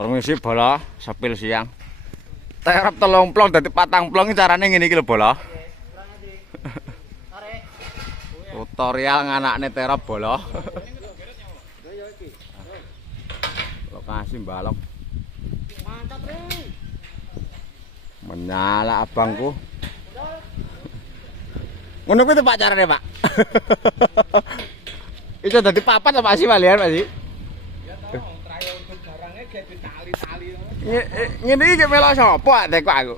Permisi bola sepil siang. Terap 3 plong dadi 4 plong carane ngene iki lho bola. Tutorial nganakne terap bola. Lokasi balok. Mantap, Ring. Menyala abangku. Ngono kuwi Pak carane, Pak. Iso dadi papat apa sih walian, Pak sih? Ngene iki melok sapa tek aku.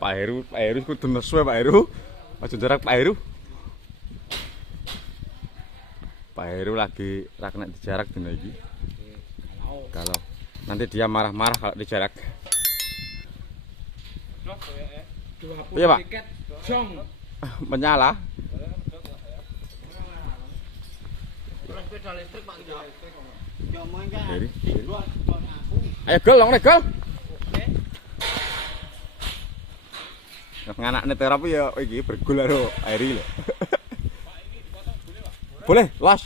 Pak Heru kudu nesu Pak Heru. Aja jarak Pak Heru. Pak Heru lagi rak nek dijarak dina iki. Kalau nanti dia marah-marah kalau dijarak. Iya, Pak. Menyala. Sepeda listrik, Pak. Ayo gol, long gol. Nganakne terapi ya iki bergol karo Airi lho. Boleh, los.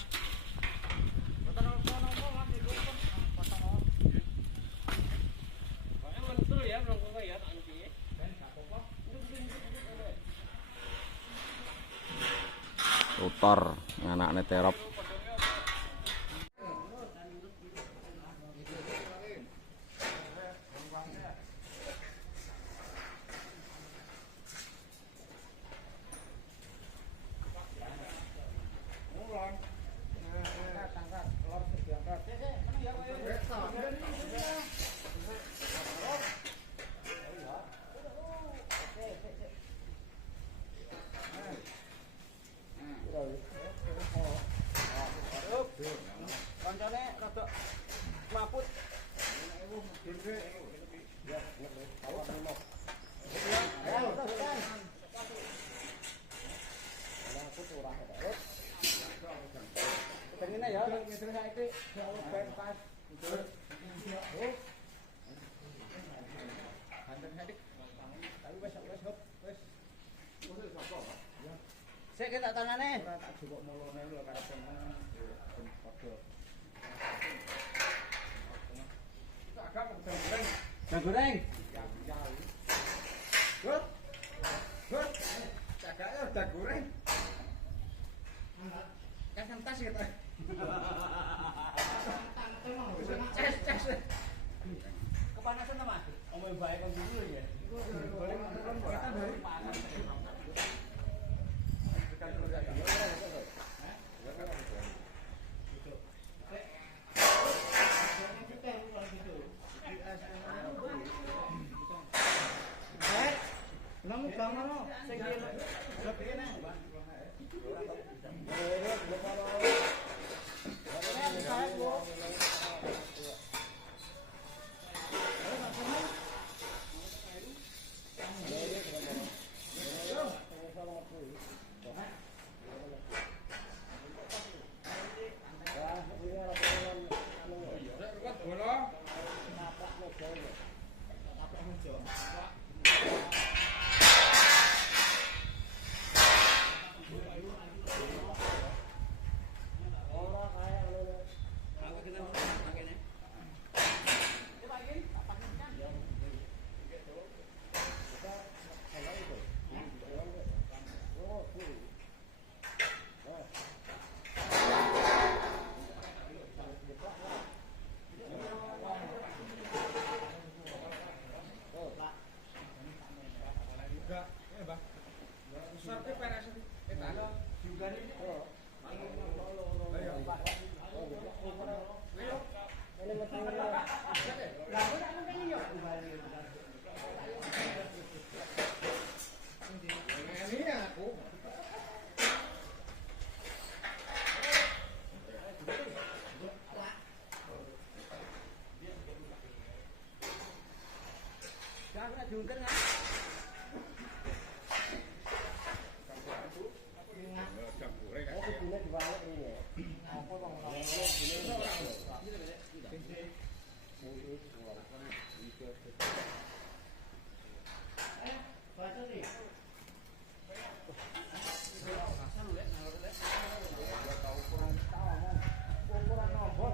Putar nganakne terap. Kancane rada maput. Tengene ya, ngene saiki ben pas. Sik tak tanane. Ora tak jupuk mulune lho karep Jang goreng. Gut. Gut. Cagake udah goreng. Kan entas gitu. Ces. Kepanasan ta, Mas? Omong bae kon dulu ya. Kita baru panas. Nang bang ngono sing kene. Diungkir kan? Ukuran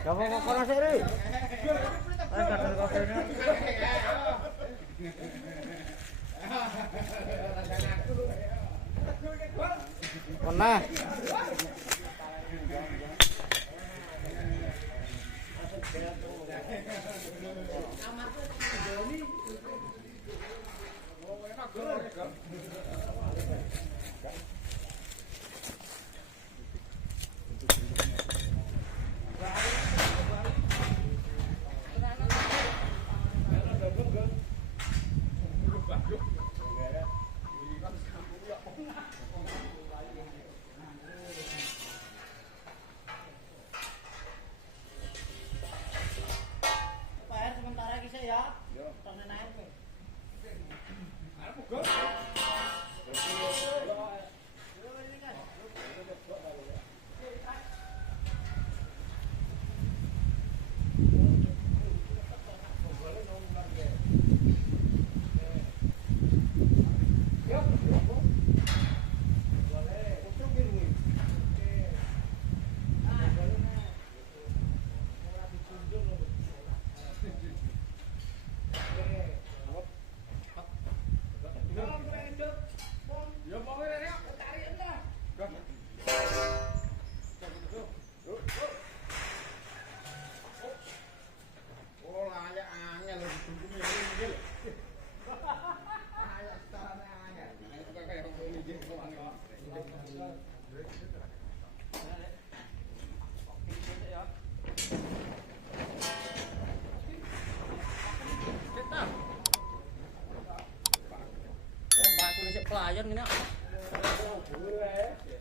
Kamu kok kono sik, Ri? Kadang kafene. Pernah. Pelayan ini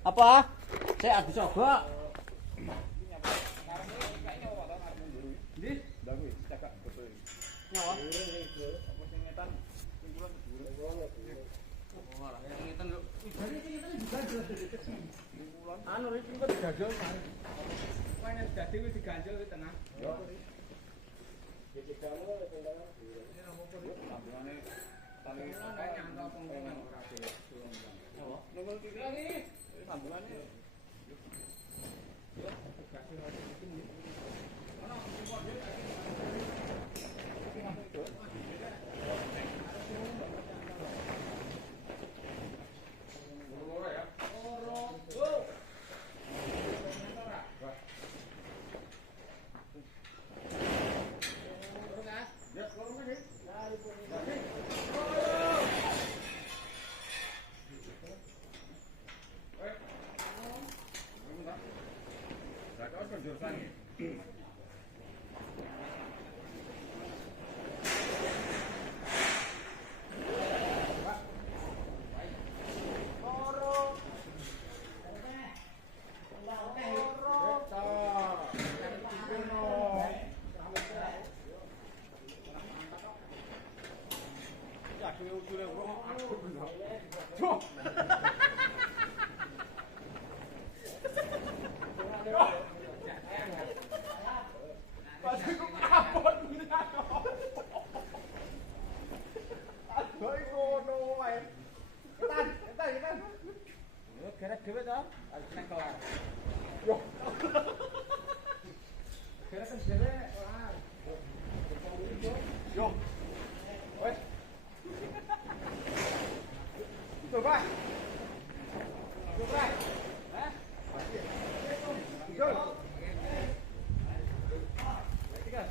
apa? Saya adu coba. Nyawa. Anu iki kok diganjel. Pengen dadi wis diganjel wis tenang. Yo. Iki kamu tendangan. Ini sambungane tali nyangka penggungan ora dhewe. Nyawa. Nunggu iki lagi. Sambungane. Yo, kasih lagi iki. Ono impor dhewe lagi. Iki masuk itu. Loro ya. Gerak dhewe to, nek kelar. Gerak dhewe kelar. Yo. Wes. Coba. Coba. Hah? Betul. Tiga.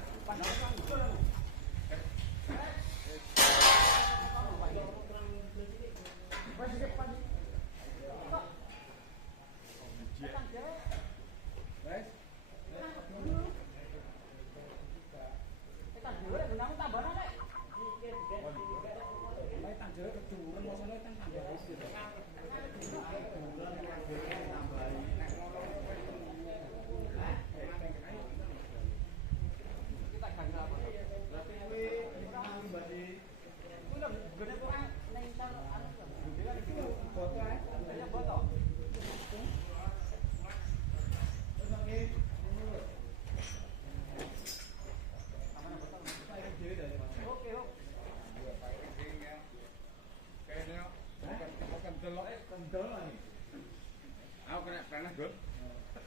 Aku kena panas, Bro.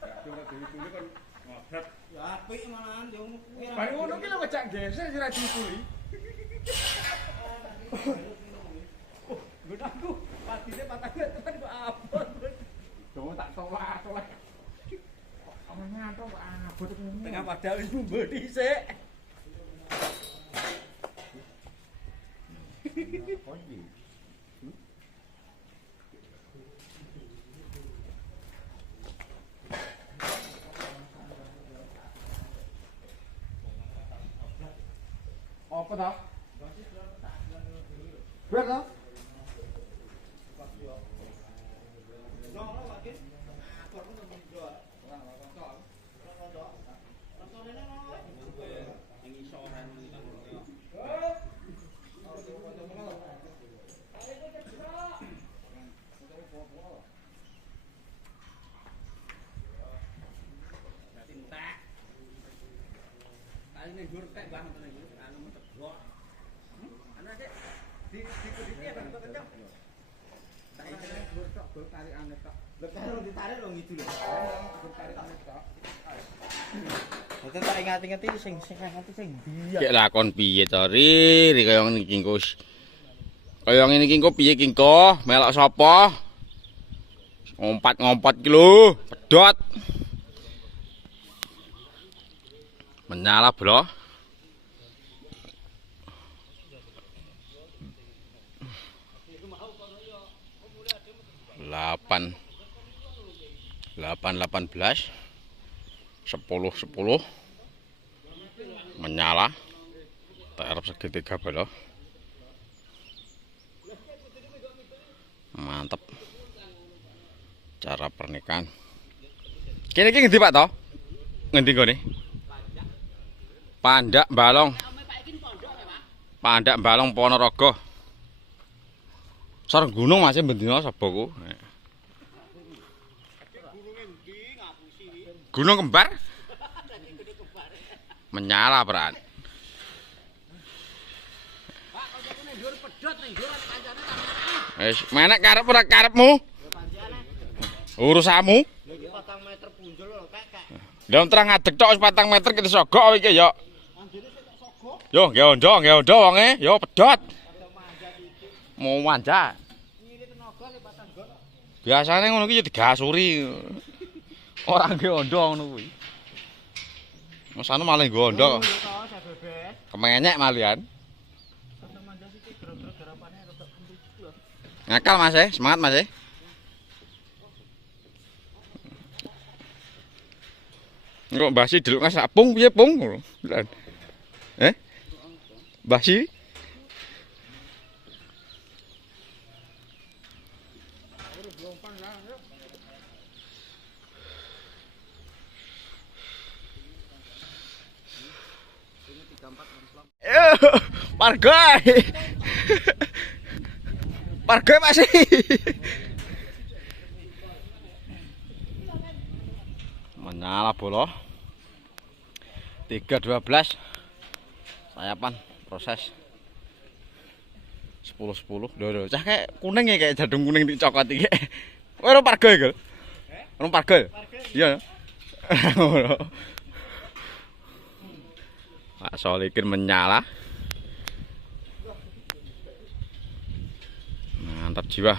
Coba dulu kan ngobrak. Ya apik malahan yo kuwi. Baru ngono ki lho ngejak geser sira dikuli. Nggon aku patine patah tekan kok abot. Coba tak tolak. Ana nyantok kok abot ngono. Tengah padahal wis mbuh dhisik. Oh iya. Apa dah? Berapa? Ini gur tek banget nih, anu metegok. Ana sik di apa kencang. Tak iki gur tok, gur tarikane tok. Lha karo ditarik lho ngidul. Gur tarikane tok. Boten tak ingat-ingati sing dia. Cek lakon piye to ri kaya ngene iki engko. Kaya ngene iki engko piye ki engko? Melok sapa? Ngompat ki lho, pedot. Menyala, Bro. Delapan 18 10 menyala terap segitiga, Bro. Mantap cara pernikahan. Kene iki ngendi, Pak to? Ngendi gone? Pandak Balong. Pandak Balong Ponorogo. Sor gunung masih bendina sapa ku? Gunung Kembar? Menyala, Pran. Wis, menek karep ora karepmu? Urusanmu? Iki 4 meter punjul lho, kek. Lah terang ngadeg tok wis 4 meter kita sogok iki ya. Yo, nggih ondo wonge, yo pedhot. Mau manja. Biasane ngono ki ya digasuri. Ora nggih ondo ngono kuwi. Masane malah nggo ondo. Kemenyek malian. Ngakal Mas, semangat Mas. Engko Mbah Si delok Mas Pung piye Pung? Mbah Si? Pargai. Parge masih. Menyala bola. 3.12. Sayapan proses. 10-10. Lho, cah kayak kuning ya kayak jadung kuning dicokot iki. Kowe ora parge iki. Ora parge. Iya. Pak Solikin menyala. Mantap jiwa.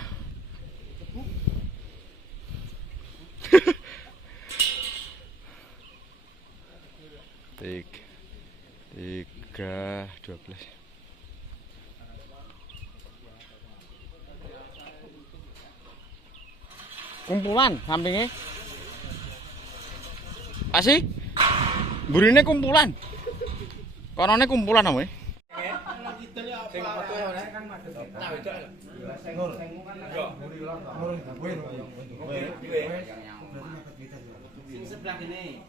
Tiga 12. Kumpulan sampingnya. Asih? Burine kumpulan. Konone kumpulan apa? Sing sebelah kene.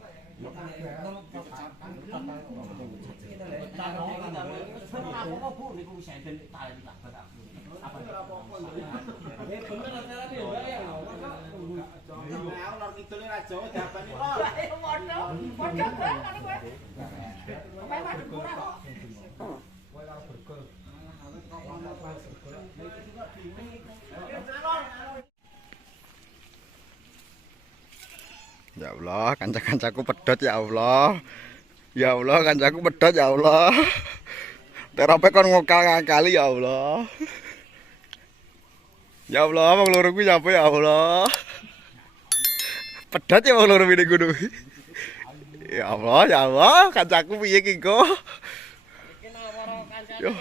Ya Allah, kanca-kancaku pedot ya Allah. Ya Allah, kancaku pedot ya Allah. Terope kon ngokal kali ya Allah. Ya Allah, wong loro kuwi nyapa ya Allah. Pedot ya wong loro ini kudu. Ya Allah, kancaku piye ki kok? Yo.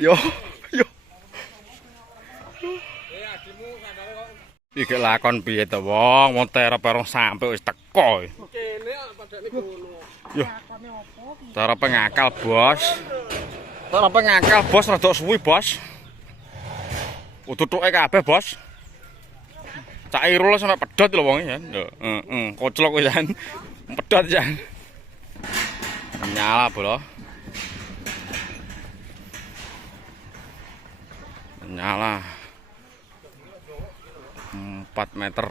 Yo. Yo. Iki lakon piye to wong, monter perong sampe wis teko. Kene padane kono. Yo. Cara pengakal, Bos. Cara pengakal, Bos, rada suwi, Bos. Tutuke kabeh, Bos. Cak irul sampe pedhot lho wong ya. Heeh, koclok wis jan. Pedhot jan. Nyala, Bro. Nyala. 4 meter.